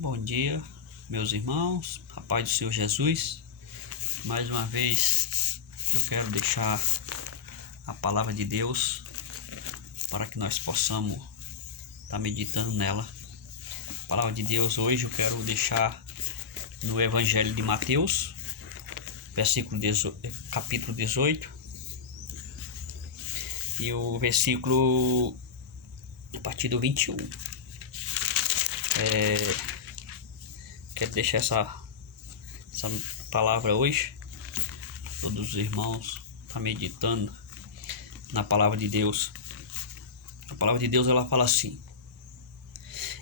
Bom dia, meus irmãos, a paz do Senhor Jesus. Mais uma vez eu quero deixar a palavra de Deus para que nós possamos estar meditando nela. A palavra de Deus hoje eu quero deixar no Evangelho de Mateus, capítulo 18, e o versículo a partir do 21. Quero deixar essa palavra hoje. Todos os irmãos estão meditando na palavra de Deus. A palavra de Deus ela fala assim: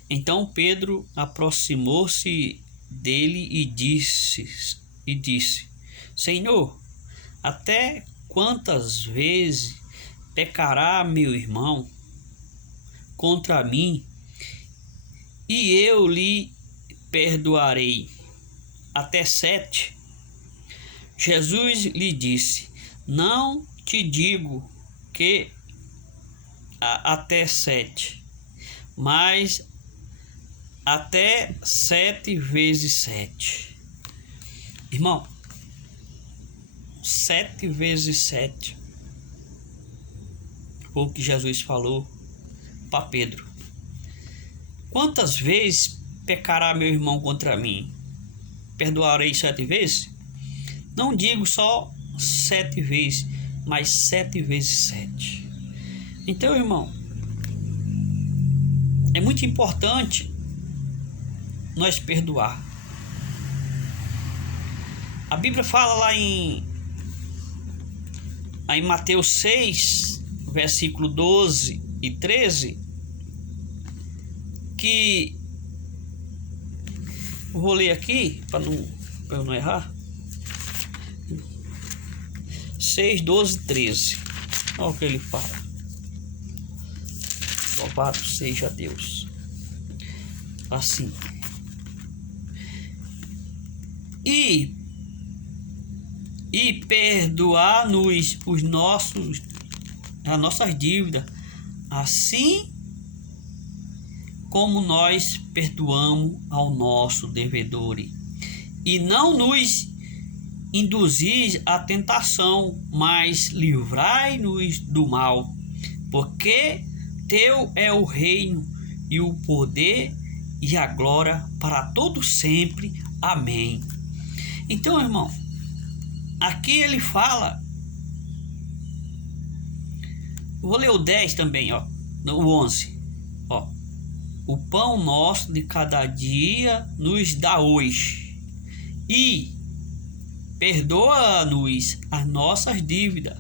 Então Pedro aproximou-se dele e disse: Senhor, até quantas vezes pecará meu irmão contra mim e eu lhe perdoarei? Até 7? Jesus lhe disse: Não te digo que até 7, mas até 7 vezes 7. Irmão, 7 vezes 7 foi o que Jesus falou para Pedro. Quantas vezes pecará meu irmão contra mim? Perdoarei 7 vezes? Não digo só 7 vezes, mas 7 vezes 7. Então, irmão, é muito importante nós perdoar. A Bíblia fala lá em Mateus 6, versículo 12 e 13, que eu vou ler aqui para eu não errar. 6, 12 e 13. Olha o que ele fala. Louvado seja Deus. Assim: E perdoar-nos as nossas dívidas, assim como nós perdoamos ao nosso devedor. E não nos induzis à tentação, mas livrai-nos do mal. Porque teu é o reino e o poder e a glória para todo sempre. Amém. Então, irmão, aqui ele fala, vou ler o 10 também, o 11, o pão nosso de cada dia nos dá hoje, e perdoa-nos as nossas dívidas,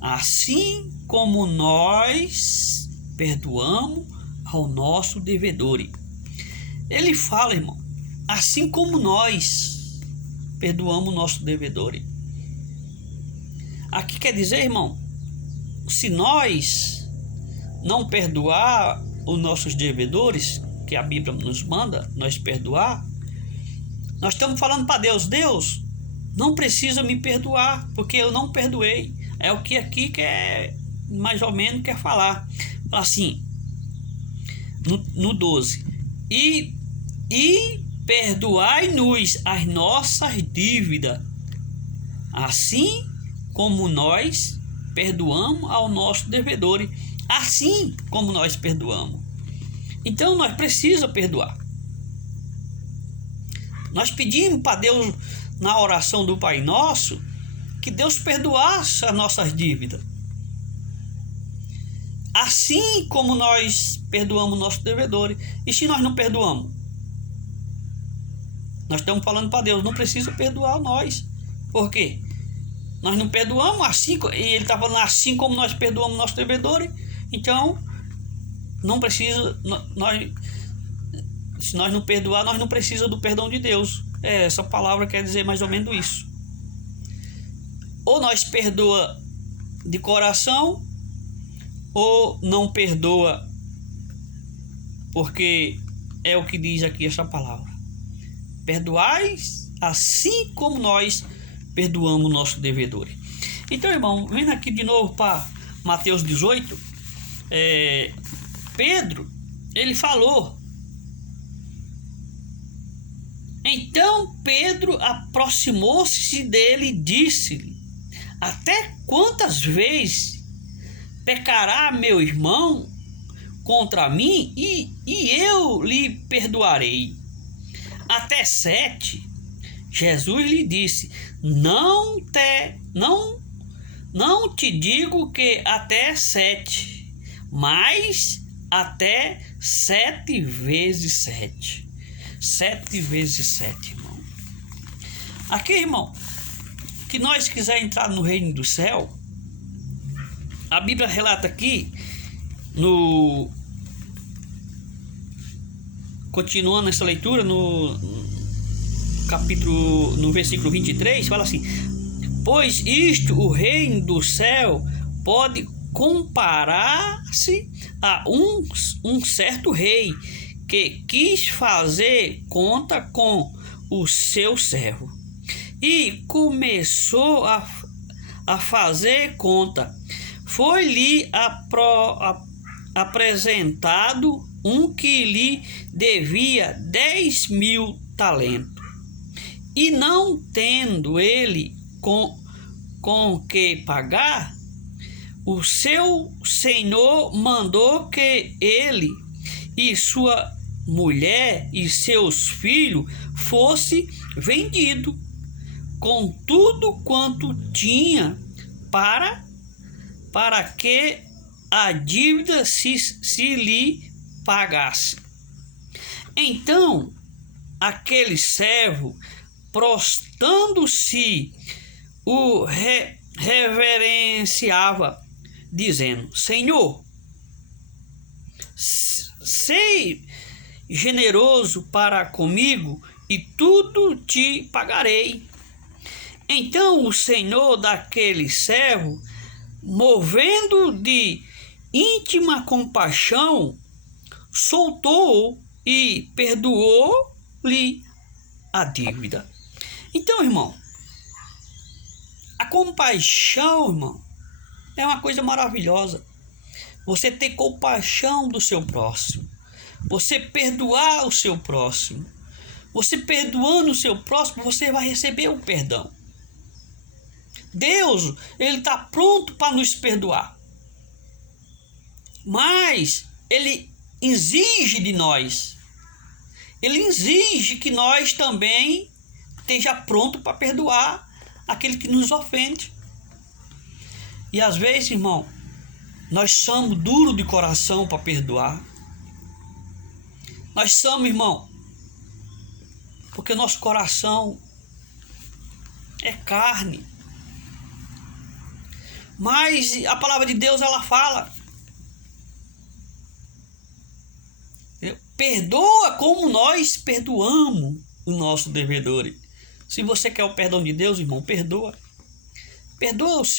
assim como nós perdoamos ao nosso devedor. Ele fala, irmão, assim como nós perdoamos o nosso devedor. Aqui quer dizer, irmão, se nós não perdoar os nossos devedores, que a Bíblia nos manda nós perdoar, nós estamos falando para Deus: Deus, não precisa me perdoar, porque eu não perdoei. É o que aqui quer, mais ou menos, quer falar. Assim, no 12: E perdoai-nos as nossas dívidas, assim como nós perdoamos ao nosso devedor. Assim como nós perdoamos. Então nós precisamos perdoar. Nós pedimos para Deus, na oração do Pai Nosso, que Deus perdoasse as nossas dívidas, assim como nós perdoamos nossos devedores. E se nós não perdoamos? Nós estamos falando para Deus: não precisa perdoar nós. Por quê? Nós não perdoamos assim, e ele está falando assim como nós perdoamos nossos devedores. Então, não precisa, se nós não perdoar, nós não precisamos do perdão de Deus. Essa palavra quer dizer mais ou menos isso. Ou nós perdoa de coração, ou não perdoa, porque é o que diz aqui essa palavra: perdoais assim como nós perdoamos o nosso devedor. Então, irmão, vendo aqui de novo para Mateus 18, Pedro, ele falou Então Pedro aproximou-se dele e disse-lhe: Até quantas vezes pecará meu irmão contra mim e eu lhe perdoarei? Até 7. Jesus lhe disse: Não te digo que até 7, mas até 7 vezes 7. 7 vezes 7, irmão. Aqui, irmão, que nós quiser entrar no reino do céu, a Bíblia relata aqui, continuando essa leitura, no versículo 23, fala assim: Pois isto, o reino do céu, pode comparar-se a um certo rei que quis fazer conta com o seu servo e começou a fazer conta. Foi-lhe apresentado um que lhe devia 10.000 talentos. E não tendo ele com que pagar, o seu senhor mandou que ele e sua mulher e seus filhos fosse vendido com tudo quanto tinha para que a dívida se lhe pagasse. Então aquele servo, prostrando-se, o reverenciava, dizendo: Senhor, sei generoso para comigo e tudo te pagarei. Então o senhor daquele servo, movendo de íntima compaixão, soltou-o e perdoou-lhe a dívida. Então, irmão, a compaixão, irmão, é uma coisa maravilhosa. Você ter compaixão do seu próximo, você perdoar o seu próximo. Você perdoando o seu próximo, você vai receber o perdão. Deus, ele está pronto para nos perdoar, mas ele exige de nós, ele exige que nós também esteja pronto para perdoar aquele que nos ofende. E às vezes, irmão, nós somos duros de coração para perdoar. Nós somos, irmão, porque nosso coração é carne. Mas a palavra de Deus, ela fala: perdoa como nós perdoamos os nossos devedores. Se você quer o perdão de Deus, irmão, perdoa. Perdoa os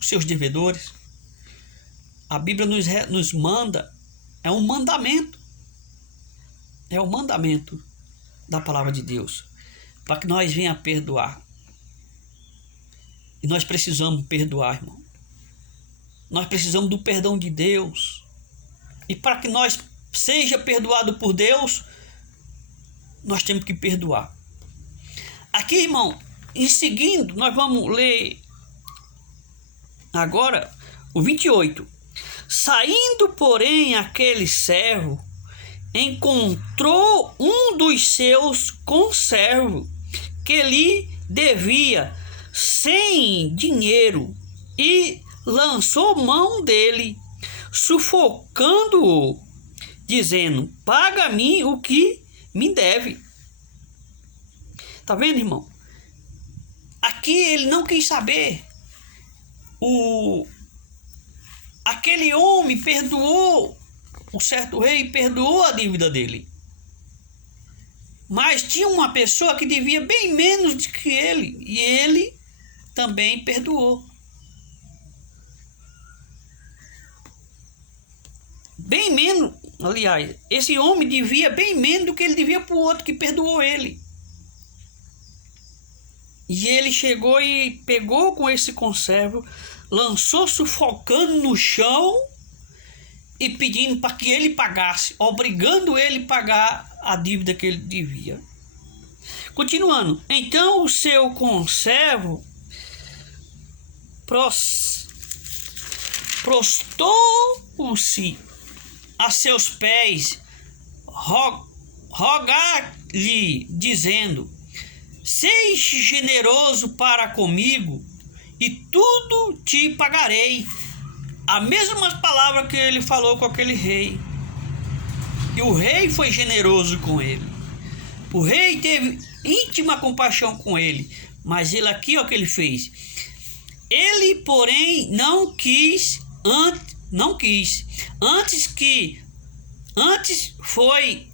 seus devedores. A Bíblia nos manda, é um mandamento. É o mandamento da palavra de Deus, para que nós venhamos a perdoar. E nós precisamos perdoar, irmão. Nós precisamos do perdão de Deus. E para que nós seja perdoado por Deus, nós temos que perdoar. Aqui, irmão, em seguida, nós vamos ler agora o 28. Saindo, porém, aquele servo encontrou um dos seus conservos que lhe devia 100 dinheiro e lançou mão dele, sufocando-o, dizendo: paga-me o que me deve. Tá vendo, irmão? Aqui ele não quis saber. Aquele homem perdoou, um certo rei perdoou a dívida dele. Mas tinha uma pessoa que devia bem menos do que ele, e ele também perdoou. Bem menos, aliás, esse homem devia bem menos do que ele devia para o outro que perdoou ele. E ele chegou e pegou com esse conservo, lançou sufocando no chão e pedindo para que ele pagasse, obrigando ele a pagar a dívida que ele devia. Continuando. Então o seu conservo prostou-se a seus pés, rogar-lhe, dizendo: seja generoso para comigo, e tudo te pagarei. A mesma palavra que ele falou com aquele rei. E o rei foi generoso com ele. O rei teve íntima compaixão com ele. Mas ele aqui, ó, o que ele fez. Ele, porém, não quis. Antes foi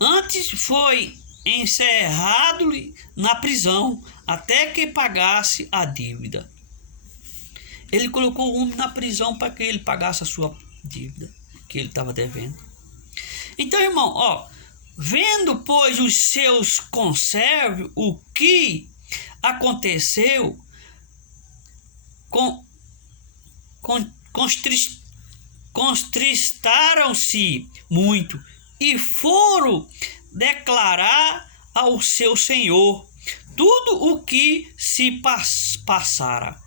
Antes foi encerrado-lhe na prisão até que pagasse a dívida. Ele colocou o homem na prisão para que ele pagasse a sua dívida que ele estava devendo. Então, irmão, ó, vendo, pois, os seus conservos o que aconteceu, contristaram-se muito e foram declarar ao seu senhor tudo o que se passara.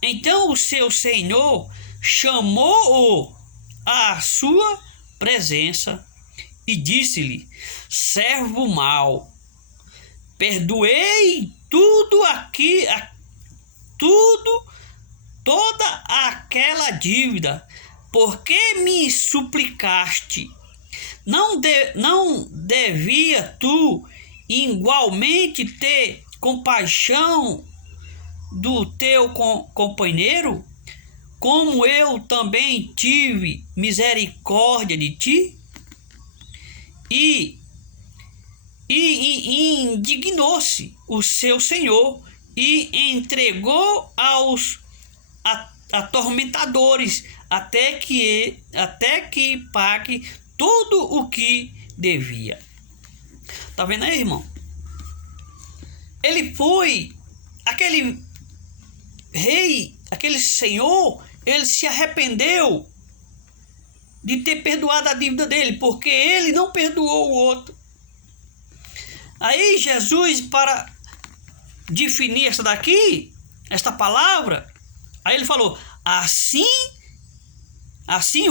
Então o seu senhor chamou-o à sua presença e disse-lhe: servo mau, perdoei toda aquela dívida, porque me suplicaste. Não devia tu igualmente ter compaixão do teu companheiro, como eu também tive misericórdia de ti? E indignou-se o seu senhor e entregou aos atormentadores até que pague tudo o que devia. Tá vendo aí, irmão? Ele foi, aquele rei, aquele senhor, ele se arrependeu de ter perdoado a dívida dele, porque ele não perdoou o outro. Aí Jesus, para definir esta palavra, aí ele falou: assim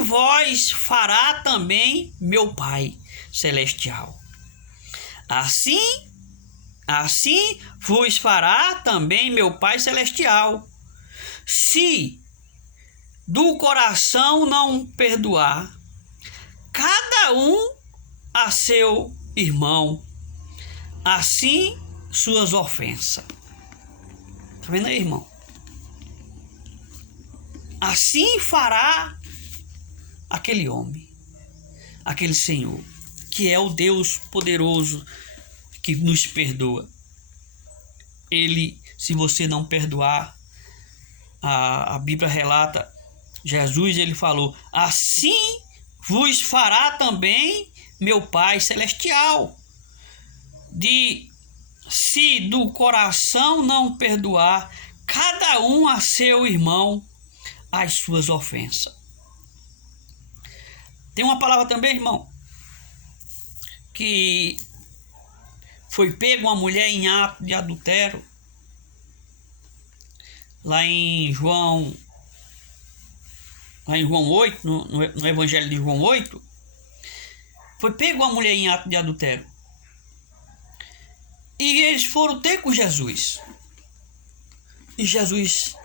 vós fará também meu Pai Celestial. Assim vos fará também meu Pai Celestial, se do coração não perdoar cada um a seu irmão, assim suas ofensas. Tá vendo aí, irmão? Assim fará aquele homem, aquele Senhor, que é o Deus poderoso que nos perdoa. Ele, se você não perdoar, a Bíblia relata, Jesus, ele falou: assim vos fará também meu Pai Celestial, se do coração não perdoar cada um a seu irmão as suas ofensas. Tem uma palavra também, irmão, que foi pego uma mulher em ato de adultério, lá em João 8, no Evangelho de João 8, foi pego uma mulher em ato de adultério. E eles foram ter com Jesus. E Jesus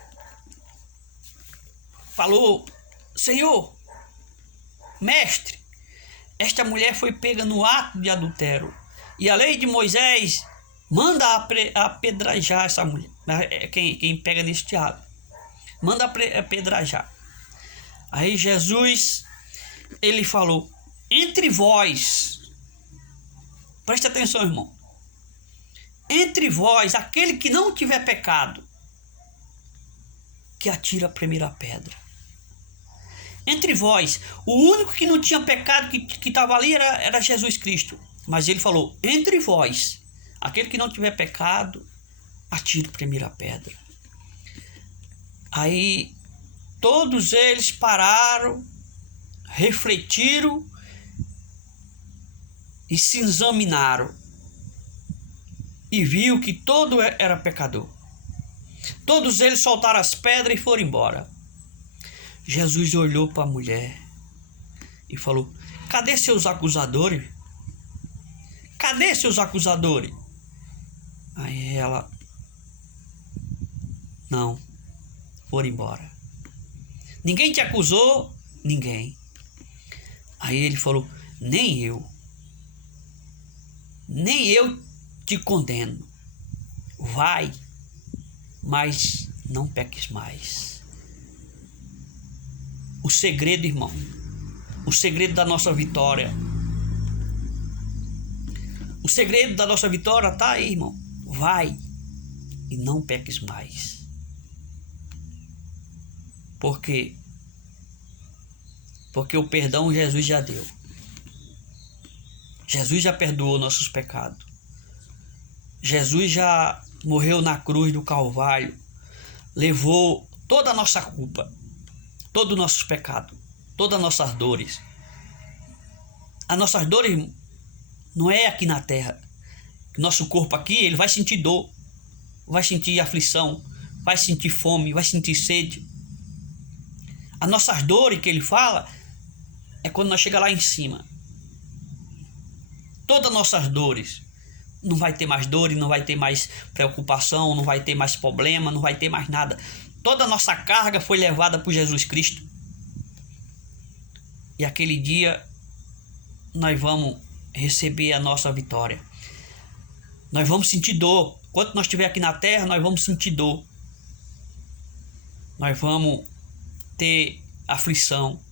falou: Senhor, mestre, esta mulher foi pega no ato de adultério. E a lei de Moisés manda apedrejar essa mulher. Quem pega neste ato. Manda apedrejar. Aí Jesus, ele falou: entre vós, presta atenção, irmão, entre vós, aquele que não tiver pecado, que atira a primeira pedra. Entre vós, o único que não tinha pecado que estava ali era Jesus Cristo. Mas ele falou: entre vós, aquele que não tiver pecado, atire a primeira pedra. Aí todos eles pararam, refletiram e se examinaram e viu que todo era pecador. Todos eles soltaram as pedras e foram embora. Jesus olhou para a mulher e falou: cadê seus acusadores? Cadê seus acusadores? Aí ela: não, foram embora. Ninguém te acusou? Ninguém. Aí ele falou: nem eu te condeno. Vai, mas não peques mais. O segredo, irmão, o segredo da nossa vitória, o segredo da nossa vitória está aí, irmão. Vai e não peques mais. Por quê? Porque o perdão Jesus já deu. Jesus já perdoou nossos pecados. Jesus já morreu na cruz do Calvário, levou toda a nossa culpa, todo o nosso pecado, todas as nossas dores. As nossas dores não é aqui na terra. Nosso corpo aqui, ele vai sentir dor, vai sentir aflição, vai sentir fome, vai sentir sede. As nossas dores que ele fala é quando nós chegamos lá em cima. Todas as nossas dores. Não vai ter mais dores, não vai ter mais preocupação, não vai ter mais problema, não vai ter mais nada. Toda a nossa carga foi levada por Jesus Cristo. E aquele dia nós vamos receber a nossa vitória. Nós vamos sentir dor. Enquanto nós estivermos aqui na terra, nós vamos sentir dor. Nós vamos ter aflição.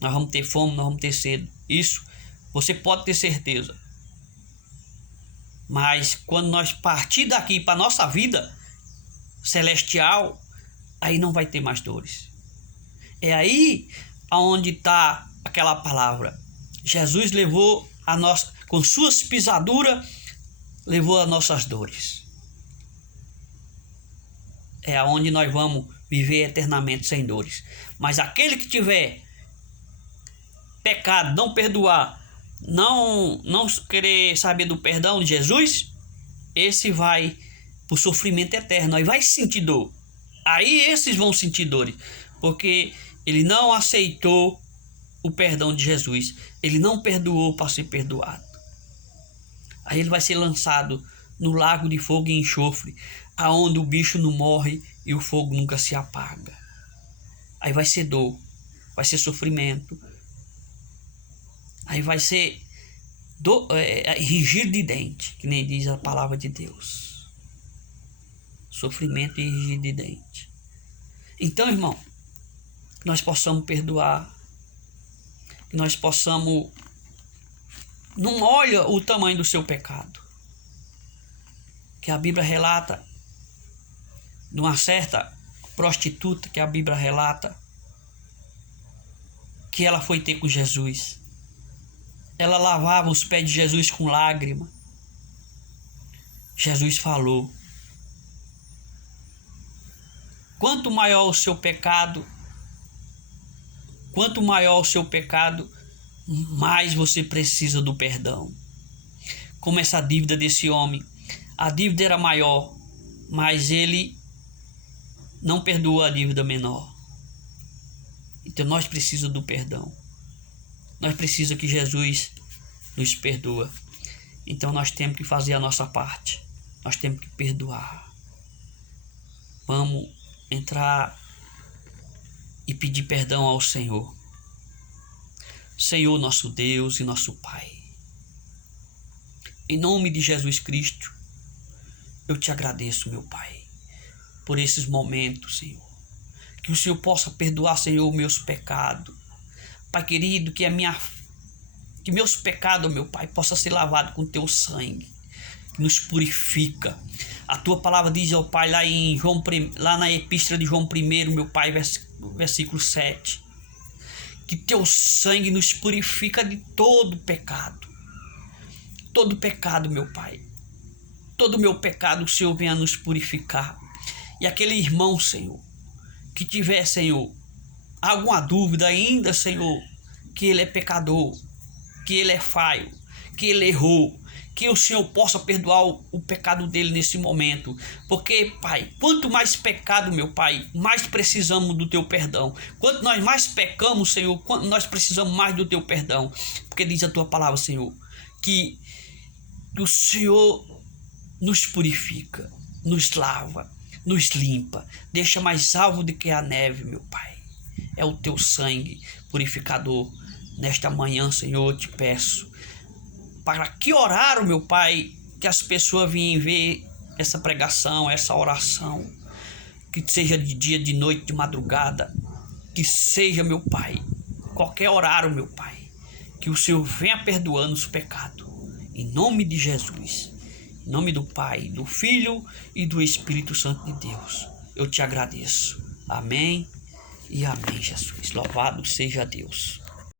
Nós vamos ter fome, nós vamos ter sede. Isso você pode ter certeza. Mas quando nós partir daqui para a nossa vida celestial, aí não vai ter mais dores. É aí onde está aquela palavra. Jesus levou a nossa, com suas pisaduras, levou as nossas dores. É aonde nós vamos viver eternamente sem dores. Mas aquele que tiver pecado, não perdoar, não querer saber do perdão de Jesus, esse vai para o sofrimento eterno, aí vai sentir dor. Aí esses vão sentir dores, porque ele não aceitou o perdão de Jesus, ele não perdoou para ser perdoado. Aí ele vai ser lançado no lago de fogo e enxofre, aonde o bicho não morre e o fogo nunca se apaga. Aí vai ser dor, vai ser sofrimento. Aí vai ser rigir de dente, que nem diz a palavra de Deus. Sofrimento e rigir de dente. Então, irmão, que nós possamos perdoar, que nós possamos... Não olha o tamanho do seu pecado. Que a Bíblia relata de uma certa prostituta, que a Bíblia relata que ela foi ter com Jesus. Ela lavava os pés de Jesus com lágrima. Jesus falou: quanto maior o seu pecado, mais você precisa do perdão. Como essa dívida desse homem, a dívida era maior, mas ele não perdoou a dívida menor. Então nós precisamos do perdão. Nós precisamos que Jesus nos perdoa. Então nós temos que fazer a nossa parte. Nós temos que perdoar. Vamos entrar e pedir perdão ao Senhor. Senhor, nosso Deus e nosso Pai. Em nome de Jesus Cristo, eu te agradeço, meu Pai, por esses momentos, Senhor. Que o Senhor possa perdoar, Senhor, meus pecados. Pai querido, que meus pecados, meu Pai, possam ser lavados com teu sangue, que nos purifica. A tua palavra diz, ó Pai, lá na epístola de João 1, meu Pai, versículo 7, que teu sangue nos purifica de todo pecado. Todo pecado, meu Pai. Todo meu pecado, o Senhor venha nos purificar. E aquele irmão, Senhor, que tiver, Senhor, alguma dúvida ainda, Senhor, que ele é pecador, que ele é falho, que ele errou, que o Senhor possa perdoar o pecado dele nesse momento, porque, Pai, quanto mais pecado, meu Pai, mais precisamos do teu perdão. Quanto nós mais pecamos, Senhor, quanto nós precisamos mais do teu perdão, porque diz a tua palavra, Senhor, que o Senhor nos purifica, nos lava, nos limpa, deixa mais alvo do que a neve, meu Pai. É o teu sangue purificador. Nesta manhã, Senhor, eu te peço, para que horário, meu Pai, que as pessoas venham ver essa pregação, essa oração, que seja de dia, de noite, de madrugada, que seja, meu Pai, qualquer horário, meu Pai, que o Senhor venha perdoando os pecados, em nome de Jesus, em nome do Pai, do Filho e do Espírito Santo de Deus, eu te agradeço. Amém e amém, Jesus. Louvado seja Deus.